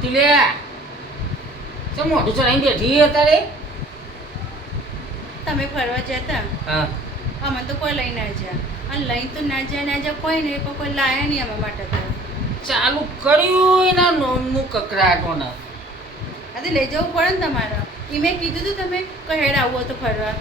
શાંતિ લે ચમ મોઢું ચડાઈને બેઠી અત્યારે તમે ફરવા જતા હા અમે તો કોઈ લઈ ના જ્યાં અને લઈ તો ના જ્યાં કોઈ નહીં પણ કોઈ લાયા નહીં અમારા માટે તો ચાલુ કર્યું એના નોમનું કકરાટોને આ તો લઈ જવું પડે ને તમારે એ મેં કીધું તું તમે કોઈ હેડ આવું હતું ફરવા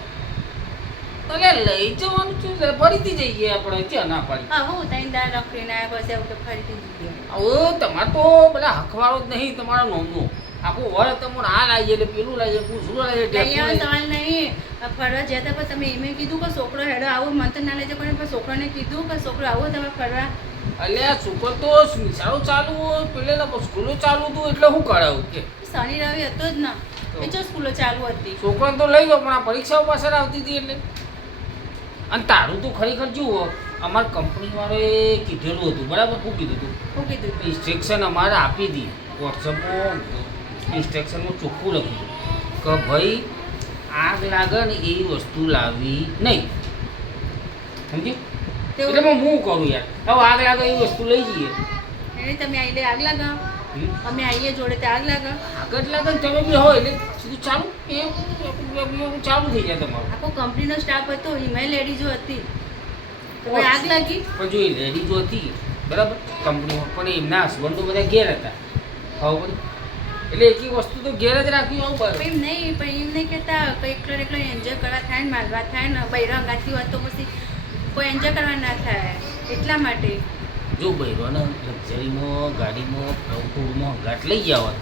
એટલે લઈ જવાનું છું ફરીથી જઈએ આપણે ક્યાં ના પાડી હા હું ત્રણ દાળ રખડીને આવ્યા બસ એવું તો ફરીથી જઈએ હવે તમારે તો પેલા હખવાળો જ નહીં તમારા નોમનું આખું વર તમને આ લાવીએ એટલે પેલું લાવીએ પૂછડું લાવીએ અહીંયા સવાલ નહીં ફરવા જતા પણ તમે એમ કીધું કે છોકરો હેડો આવો મન તો ના લેજો પણ છોકરાને કીધું કે છોકરો આવો તમે ફરવા એટલે આ છોકરો તો નિશાળો ચાલુ હોય પેલે સ્કૂલો ચાલુ હતું એટલે શું કરાવું કે શનિ રવિ હતો જ ના એ જો સ્કૂલો ચાલુ હતી છોકરાને તો લઈ જાઓ પણ આ પરીક્ષાઓ પાછળ આવતી હતી એટલે અને તારું તો ખરેખર જુઓ અમારી કંપનીવાળાએ કીધેલું હતું બરાબર શું કીધું હતું શું કીધું ઇન્સ્ટ્રક્શન અમારે આપી હતી વોટ્સઅપમાં ઇન્સ્ટ્રક્શનમાં ચોખ્ખું લખ્યું કે ભાઈ આગ લાગે ને એવી વસ્તુ લાવવી નહીં સમજી એટલે હું કરું યાર હવે આગ લાગે એવી વસ્તુ લઈ જઈએ એને તમે આવીને આગ લાગા અમે આવીએ જોડે તે આગ લાગા આગળ લાગે ને તમે બી હોય એટલે સીધું ચાલુ એ ચાલુ થઈ જાય તમારું આખો કંપનીનો સ્ટાફ હતો એમાં લેડીઝો હતી તો આગ લાગી પણ જો એ લેડીઝો હતી બરાબર કંપનીમાં પણ એમના હસબન્ડો બધા ઘેર હતા હવે એટલે એક વસ્તુ તો ઘેર જ રાખવી આવું બરાબર એમ નહીં પણ એમ નહીં કહેતા એકલો એકલો એન્જોય કરવા થાય ને માલવા થાય ને બૈરા ગાતી હોય તો પછી કોઈ એન્જોય કરવા ના થાય એટલા માટે જો બૈરોને લક્ઝરીમાં ગાડીમાં ટૂરમાં ઘાટ લઈ જવા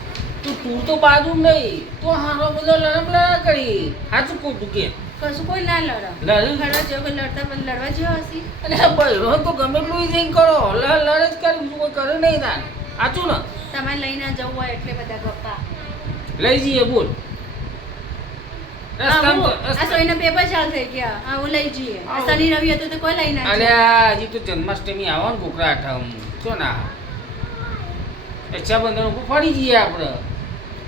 તો તું તો બાજુ નહીં તો હારો બધો લડા કરી સાચું ખોટું કે કશું કોઈ ના લડે ફરવા જેવો કોઈ લડવા જેવો હશે એટલે બૈરો તો ગમે એટલું જઈને કરો લડ જ કરી બીજું કોઈ કરે નહીં તાર સાચું ને તમારે લઈને જવું હોય એટલે બધા ગપ્પા લઈ જઈએ બોલ સોયના પેપર ચાલુ થઈ ગયા હા હું લઈ જઈએ શનિ રવિ હતો તો કોઈ લઈ ના અલ્યા હજી તો જન્માષ્ટમી આવો ને કોકરા આઠમ છો ના રક્ષાબંધન ઉપર ફરી જઈએ આપણે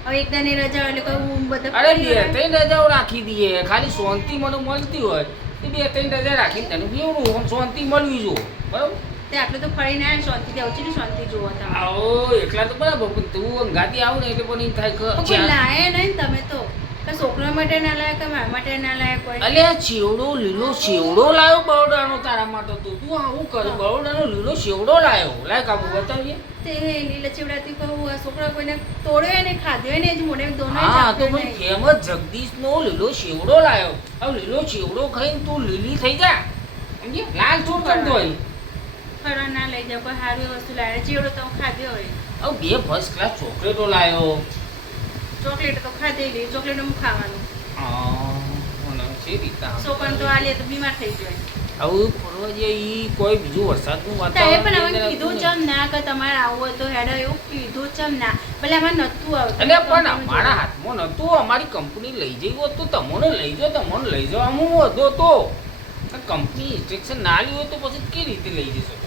હવે એકદાની રજા એટલે કહું બધા અરે બે ત્રણ રજાઓ રાખી દઈએ ખાલી શાંતિ મને મળતી હોય તો બે ત્રણ રજા રાખી તને કેવું શાંતિ મળવી જો બરાબર તે આટલું તો ફરીને આવ્યા શાંતિથી આવું છે ને શાંતિ જોવા તમે આવો એકલા તો બરાબર પણ તું અંગાતી આવું ને એટલે પણ એમ થાય કે લાયા નહીં તમે તો છોકરા માટે ના લાયા કે મારા માટે ના લાયા કોઈ અલ્યા ચેવડો લીલો સેવડો લાવ્યો બરોડાનો તારા માટે તો તું આવું કર બરોડાનો લીલો સેવડો લાવ્યો લાય કાબુ બતાવીએ તે લીલા ચેવડાથી કહું છોકરા કોઈને તોડ્યો ને ખાધ્યો ને જ મોઢે દોનો હા તો ભાઈ ફેમસ જગદીશનો લીલો સેવડો લાવ્યો હવે લીલો સેવડો ખાઈને તું લીલી થઈ જા સમજી લાલ છોડ કરતો હોય ફરવા ના લઈ જાવ કોઈ સારી વસ્તુ લાવે ચેવડો તો ખાધ્યો હોય હવે બે ફર્સ્ટ ક્લાસ ચોકલેટો લાવ્યો ચોકલેટ તો ખાધેલી ચોકલેટ હું ખાવાનું છોકરાને તો આ લે તો બીમાર થઈ જાય આવું ફરવા જઈએ કોઈ બીજું વરસાદનું પણ હવે કીધું ચમ ના કે તમારે આવું હોય તો હેડો એવું કીધું ચમ ના ભલે અમારે નતું આવતું એટલે પણ અમારા હાથમાં નતું અમારી કંપની લઈ જઈ હોત તો તમને લઈ જાઓ તમને લઈ જવામાં વધો તો કંપની ઇન્સ્ટ્રક્શન ના લી હોય તો પછી કેવી રીતે લઈ જઈ શકો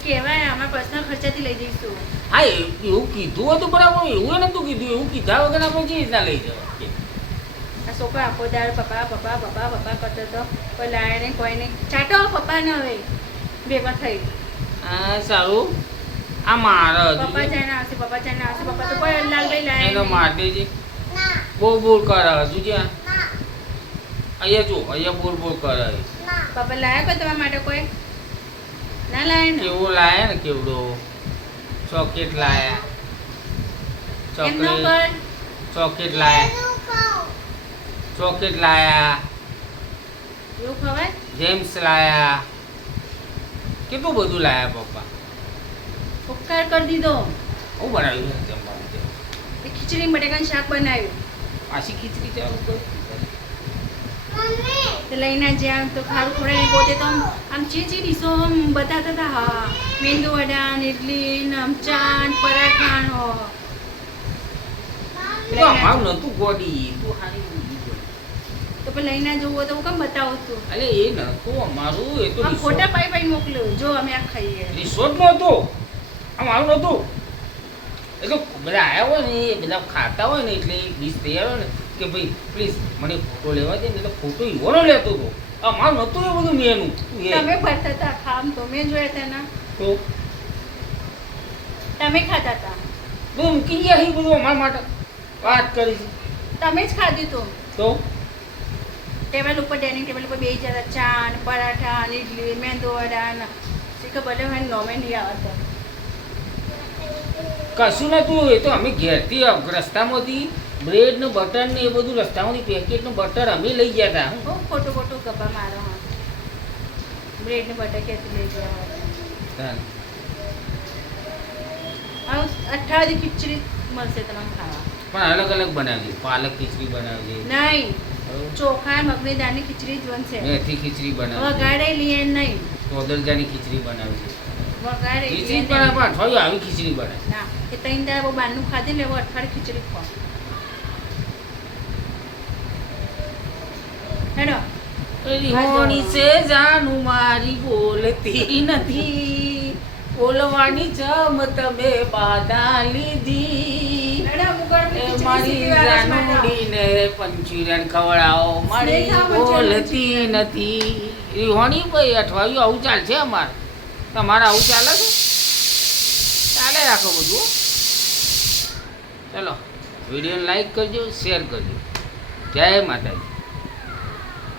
કહેવાય અમારા પર્સનલ ખર્ચાથી લઈ જઈશું હા એવું કીધું હતું બરાબર એવું નતું કીધું એવું કીધા વગર આપણે કેવી રીતના લઈ જવા આ છોકરા આખો દાડ પપ્પા પપ્પા પપ્પા પપ્પા કરતો હતો કોઈ લાયા નહીં કોઈ નહીં ચાટો પપ્પા ને હવે ભેગા થઈ હા સારું આ મારા પપ્પા ચાઈને આવશે પપ્પા ચાઈને આવશે પપ્પા તો કોઈ લાલભાઈ લાયા એનો માટે છે બોલ બોલ કરે હજુ જ્યાં અહીંયા જો અહીંયા બોલ બોલ કરે પપ્પા લાયા કોઈ તમારા માટે કોઈ ના લાયા ને કેવો લાયા ને કેવડો ચોકેટ લાયા ચોકેટ લાયા ચોકેટ લાયા એવું ખવાય જેમ્સ લાયા કેટલું બધું લાયા પપ્પા ઉપકાર કરી દીધો હું બનાવ્યું છે જમવાનું ખીચડી બટેકાનું શાક બનાવ્યું પાછી ખીચડી ચાલુ કરી તે લઈને જ્યાં તો ખારું ખોરાય પોતે તો આમ ચીચી ડીશો આમ બતાતા હતા હા મેંદુ વડા ઇડલી ચા પરાઠા અમારું નતું ગોડી તું હારી તો પણ લઈને જવું તો હું કેમ બતાવું તું અરે એ નતું અમારું એ તો ખોટા પાઈ પાઈ મોકલ્યું જો અમે આ ખાઈએ રિસોર્ટ નું હતું અમારું નતું એ તો બધા આવ્યા હોય ને એ બધા ખાતા હોય ને એટલે ડીશ તૈયાર હોય ને કે ભાઈ પ્લીઝ મને ફોટો લેવા દે ને એટલે ફોટો એવો લેતો હતો અમારું નતું એ બધું મેનું તમે ભરતા હતા ખામ તો મેં જોયા હતા ના તો તમે ખાતા હતા તું મૂકી ગયા છે બધું અમારા માટે વાત કરી છે તમે જ ખાધું તું તો ટેબલ ઉપર ડાઇનિંગ ટેબલ ઉપર બે જતા ચા ને પરાઠા ને ઇડલી મેંદો વડા ને શીખર ભલે હોય નોમે નહીં આવતો કશું નતું એ તો અમે ઘેરથી રસ્તામાંથી બ્રેડ ને બટર ને એ બધું રસ્તામાંથી પેકેટ નું બટર અમે લઈ ગયા હતા બહુ ખોટું ખોટું ગપ્પા મારો હા બ્રેડ ને બટર ક્યાંથી લઈ ગયા હોય તાન. હવે 18 ખીચડી મળશે તમને ખાવા પણ અલગ અલગ બનાવજે પાલક ખીચડી બનાવજે નહીં બરોબર? ચોખા મગની દાળની ખીચડી જ બનશે મેથી ખીચડી બનાવજે વઘારે લઈએ નહીં તોદરજાની ખીચડી બનાવજે વઘારે ખીચડી લઈએ પણ નહીં. આપણે અઠવાડિયું આવી ખીચડી બનાવે ના એ ત્રણ દાડા બહુ બહારનું ખાધી ને એવું અઠવાડિયે ખીચડી ખાઓ હેડો રિહોણી સે જાનું મારી બોલતી નથી બોલવાની જમ તમે બાધા લીધી હેડો મુગળ એ મારી જાનુડીને પંચુરિયન ખવડાવો મારી બોલતી નથી રિહોણી ભાઈ અઠવાડિયું આવું ચાલશે અમારે તમારે આવું ચાલે છે ચાલે રાખો બધું હો. ચલો વિડીયોને લાઈક કરજો શેર કરજો જય માતાજી